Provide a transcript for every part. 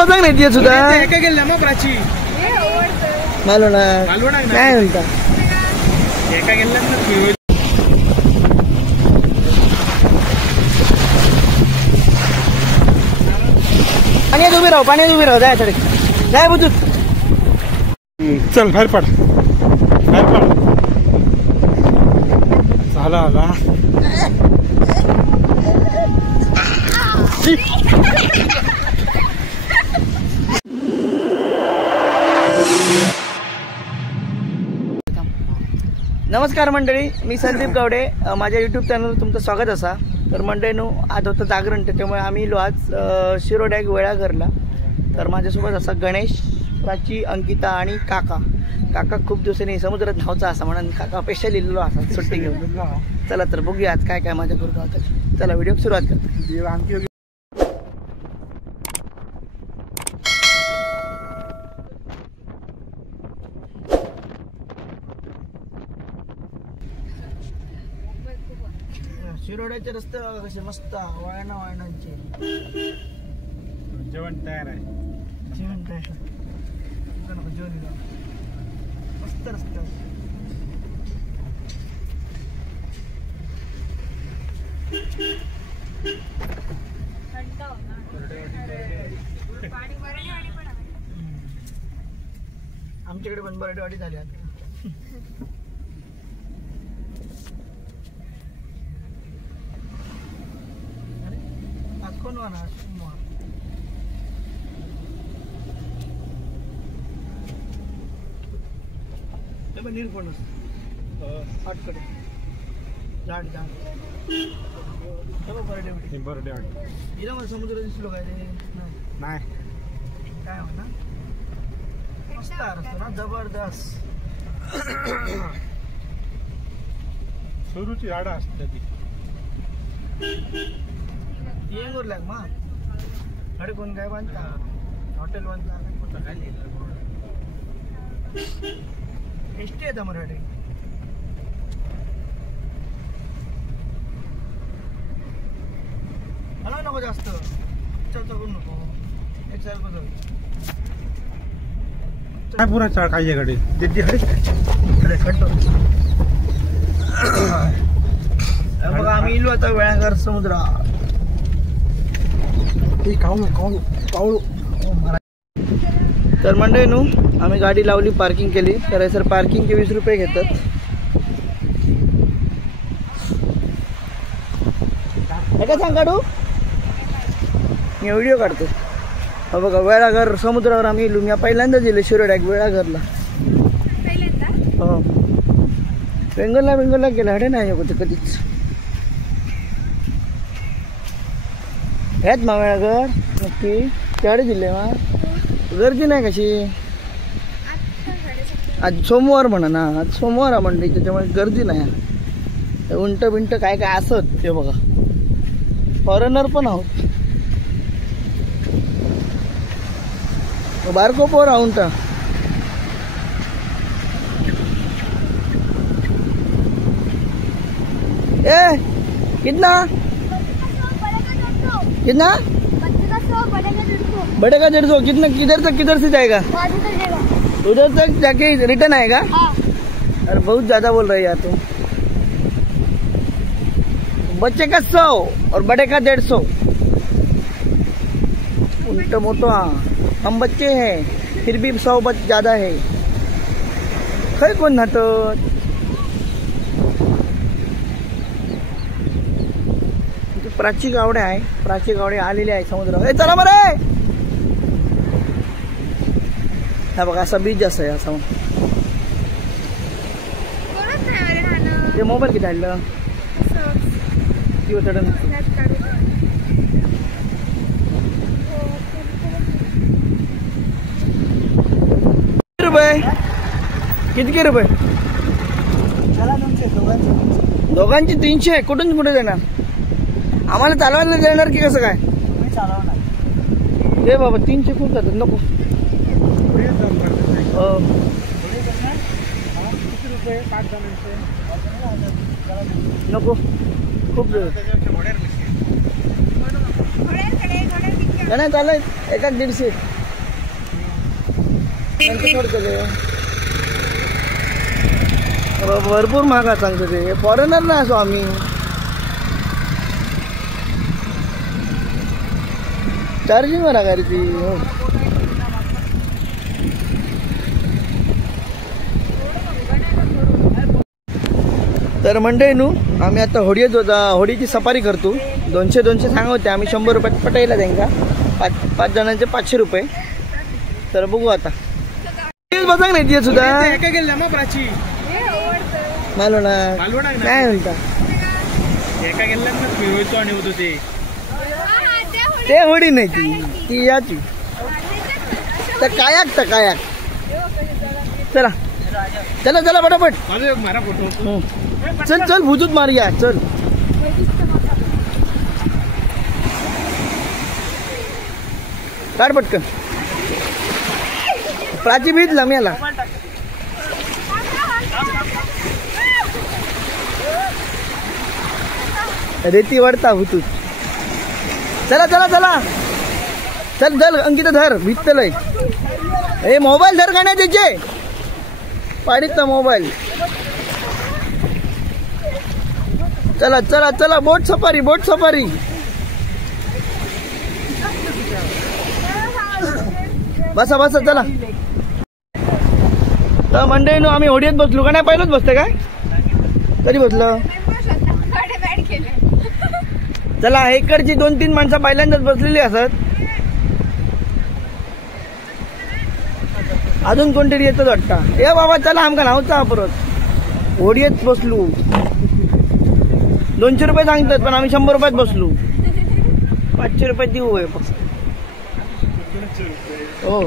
बघ नाही ती सुद्धा गेल्या मग प्राची मालो ना काय म्हणता एका गेल्या पाण्यात उभी राहू जाय थोडे जाय बुजू चल बाहेर पड झाला आला नमस्कार मंडळी, मी संदीप गावडे. माझ्या यूट्यूब चॅनलवर तुमचं स्वागत असा. तर मंडळीनो, आज होतं जागरण, त्यामुळे आम्ही इलो आज शिरोड्याग वेळाघरला. तर माझ्यासोबत असा गणेश, प्राची, अंकिता आणि काका खूप दिवसांनी समुद्रात धावचा असा म्हणून काका स्पेशल इल्लो असा सुट्टी घेऊन. चला तर बघूया आज काय काय माझ्या करून धावतात. चला व्हिडिओ सुरुवात करतो. शिरोड्याचे रस्ते बघा कसे मस्त वळणांचे. जेवण तयार आहे. मस्त रस्ते. आमच्याकडे पण बरडेवाडी झाली आता. कोण होणार नीर कोण आटकडे झाड बरडे हिला मला समुद्र दिसलो काय रे? नाही काय म्हणा मस्त असतो ना, जबरदस्त. सुरूची झाडं असतात ती येंगूर लाग मा अरे कोण काय बांधता, हॉटेल बांधता एसटी येतं मराठी. हलव नको जास्त, करू नको एक सारखं जाऊ. काय पुरा चाळ कायकडे दिदी खड्डो बघा. आम्ही इलो आता वेळाघर समुद्र. तर मंडळीनो, आम्ही गाडी लावली, पार्किंग केली. तर सर पार्किंगचे 20 रुपये घेतात. काय सांग काढू, मी व्हिडिओ काढतो. हो बघा, वेळाघर समुद्रावर आम्ही इलो. मी पहिल्यांदाच दिले शिरोड्याग वेळाघरला. हो, बेंगलला गेला हडे नाही होते कधीच. ह्यात मा वेळाघर नक्की त्याडे दिले मा. गर्दी नाही कशी. आज सोमवार म्हणा ना, आज सोमवार म्हणते, त्याच्यामुळे गर्दी नाही. उंट बिंट काय काय असत ते बघा. फॉरेनर पण आहोत. बारको पोर उंट. ए कितना बड़े का 150. कितना किधर से जाएगा? उधर तक जाके रिटर्न आएगा? अरे बहुत ज्यादा बोल रहे यार तुम. बच्चे का 100 और बड़े का 150. उल्टा मोटा. हम बच्चे हैं फिर भी 100 ज्यादा है. खै कोण नातो. प्राची गावडे आहे. प्राची गावडे आलेली आहे समुद्रावर. चला बरे. हा बघा, असा बीच जास्त आहे असा. ते मोबाईल किती आणलं किंवा चढ रुपये. किती रुपये? दोघांची 300. कुठून कुठे देणार? आम्हाला चालवायला देणार की कसं काय? दे बाबा, 300 खूप जातात. नको नको खूप. नाही चालय एकाच 150. भरपूर महागा सांगतो ते फॉरेनर ना असो आम्ही. चार्जिंग वर गाडी ती. हो तर मंडळीनू आम्ही आता होडीची सफारी करतो. 200 सांगा होते आम्ही 100 रुपयात पटायला त्यांना. 5 जणांचे 500 रुपये. तर बघू आता बघा नाही ती सुद्धा प्राची मालो ना काय म्हणता एका गेल्या फिरवायचो आणि होतो ते होडी नाही ती याची. तर कायाक चला चला चला पटापट. मारा फोटो. चल चल भुजूत मारूया चल. काढ पटकन. प्राची भिजला मी याला. रेती वडता भुतूत. चला चला चला चल चल अंकिता धर भिजतलय. हे मोबाईल धर का नाही त्याचे पाडीत ना मोबाईल. चला चला चला बोट सफारी बसा बसा चला. तर मंडळीनो आम्ही होडीत बसलो का नाही पहिलंच बसते काय तरी बसलं. चला इकडची 2-3 माणसं पहिल्यांदाच बसलेली असत. अजून कोणतरी येतच वाटतं. ए बाबा चला आमका नावचा परत होडीत बसलो. 200 रुपये सांगतात पण आम्ही 100 रुपयात बसलो. 500 रुपये देऊ आहे फक्त. हो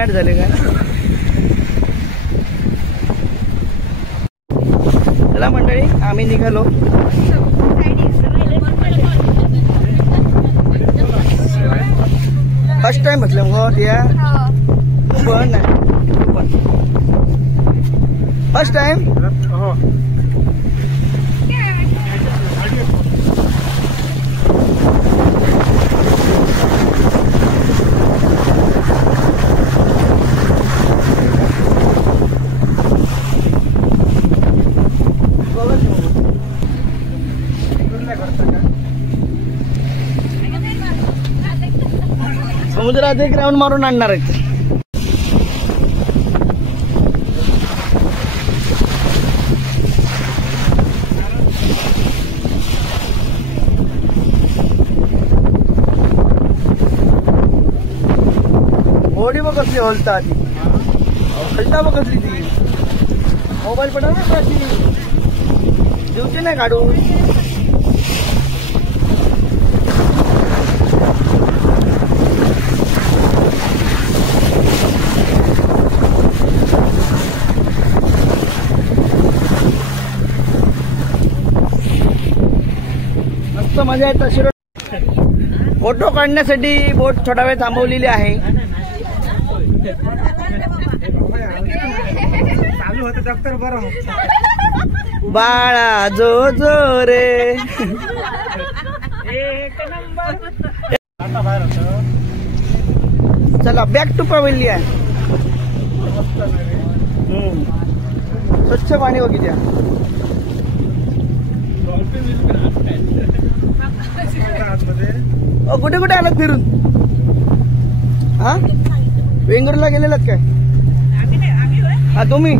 ऍड झाले का. चला मंडळी आम्ही निघालो. फर्स्ट टाइम म्हटलं मग या पण फर्स्ट टाइम. समुद्रात एक राऊंड मारून आणणार आहेत. होडी बघ कसली हलता आधी. हलता बघ कसली ती. मोबाईल पडा ना प्राची दिवशी नाही काढून. मस्त मजा येत. शिरो फोटो काढण्यासाठी बोट थोडा वेळ थांबवलेली आहे. चालू होतं डॉक्टर बरं बाळा जो जो रे. चला बॅक टू पवेलियन. स्वच्छ पाणी बघितल्या. कुठे कुठे आलात फिरून. हा वेंगुर्ला गेलेलात काय. हा तुम्ही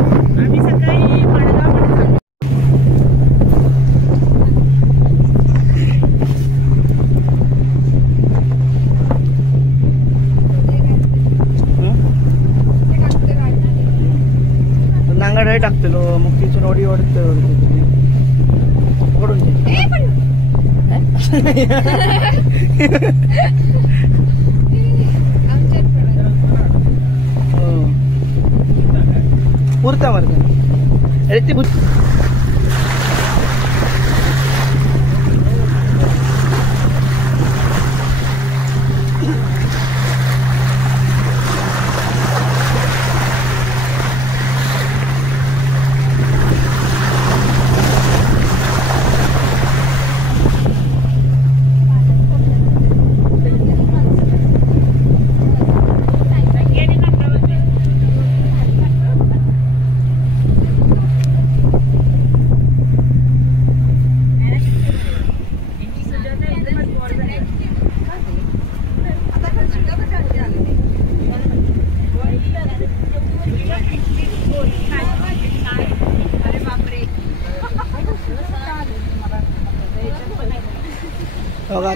नांगड टाकतलो मग तिची नोडी ओढत ओढून पुरता मारता अरे ती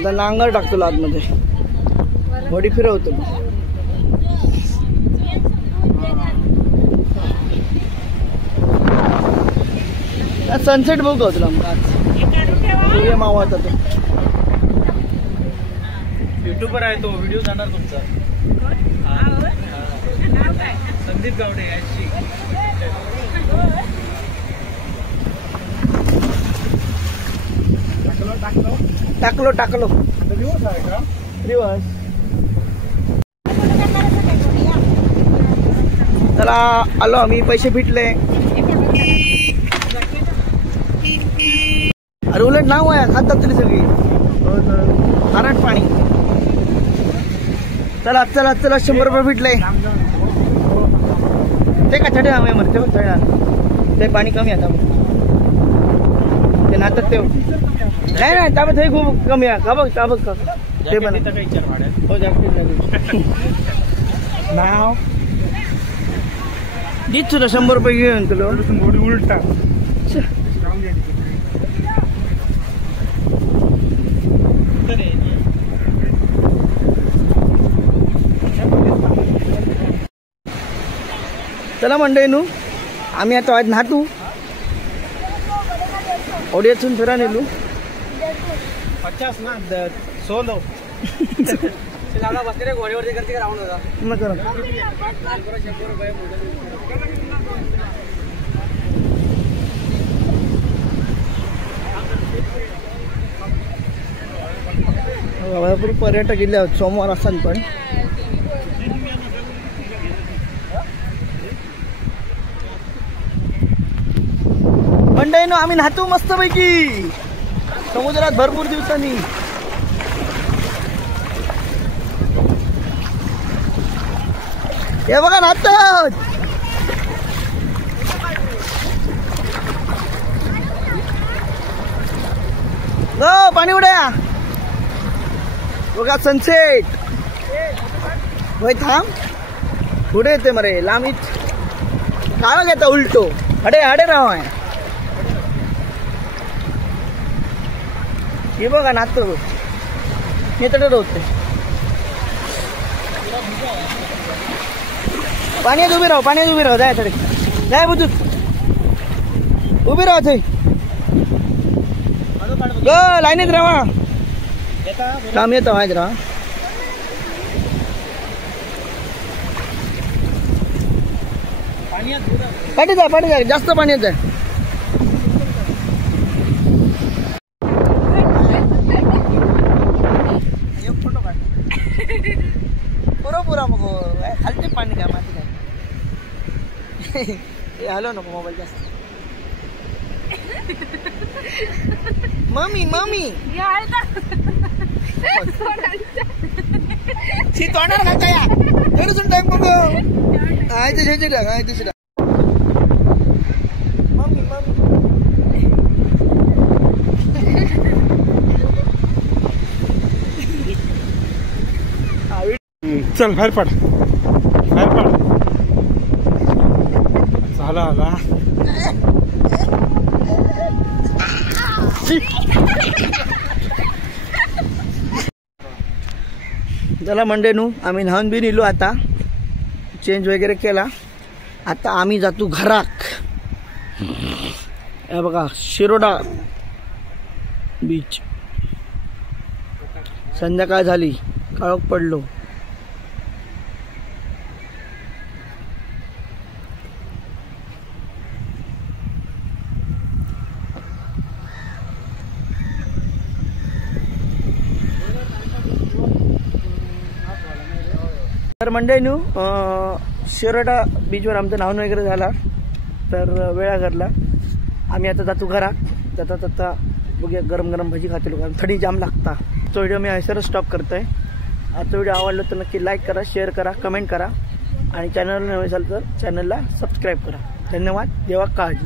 आता नांगर टाकतो आतमध्ये, बॉडी फिरवतो. सनसेट बघू तुला सूर्य मावळता तो. युट्यूबर आहे तो, व्हिडिओ जाणार तुमचा. संदीप गावडे याची. टाकलो दिवस आहे का दिवस. चला आलो आम्ही, पैसे फिटले. अरे उलट नाव आहे, खातात तरी सगळी खारट पाणी. चला चला चला, 100 रुपये फिटले. ते का चढे आम्ही मरते ते पाणी कमी आता ते नातात ते नाही त्यामुळे ते खूप कमी आहे का बघ का बघ का ते पण हो जास्त नाव दीच तुला 100 रुपये घेऊन तुला उलटा. चला मंडळीनू, आम्ही आता आज नाहतू ओडियातून फिरा नेलू 50 ना 16 बसले घोड्यावरती करते राऊंड होता न करा. भरपूर पर्यटक गेले आहोत सोमवार असताना पण. मंडळीनो आम्ही नाहतो मस्तपैकी समुद्रात भरपूर दिवसांनी. हे बघा नाहतात. पाणी उड्या बघा, सनसेट. होय थांब, पुढे येते मरे लांबीच काय घेता उलटो. हडे हडे राव आहे हे बघा नाचतो नेतडे होते. पाण्यात उभी राह जाय तडे जाय बुजूत उभी राह ग लाईनीत राहा. काम येतं माहिती राहा. पाठी जाय जास्त पाणी येत आहे. पुरा मग खालते पाणी काय माती काय हॅलो नको मोबाईल जास्त. मम्मी तोंडार घालता या तरी टाइम बघ चल बाहेर पड झाला आला. चला मंडेनू आम्ही न्हाऊन बी निलो. आता चेंज वगैरे केला. आता आम्ही जातो घराक. हे बघा शिरोडा बीच. संध्याकाळ झाली, काळोख पडलो. तर मंडळीनू शिरोडा बीचवर आमचं नाव वगैरे झाला. तर वेळा घरला आम्ही आता जातो घरात. जाता बघूया गरम गरम भजी खाते कारण थंडी जाम लागता. तो व्हिडिओ मी ऐसरच स्टॉप करतोय. आजचा व्हिडिओ आवडला तर नक्की लाईक करा, शेअर करा, कमेंट करा आणि चॅनलला नवे असाल तर चॅनलला सबस्क्राईब करा. धन्यवाद. देवा काळजी.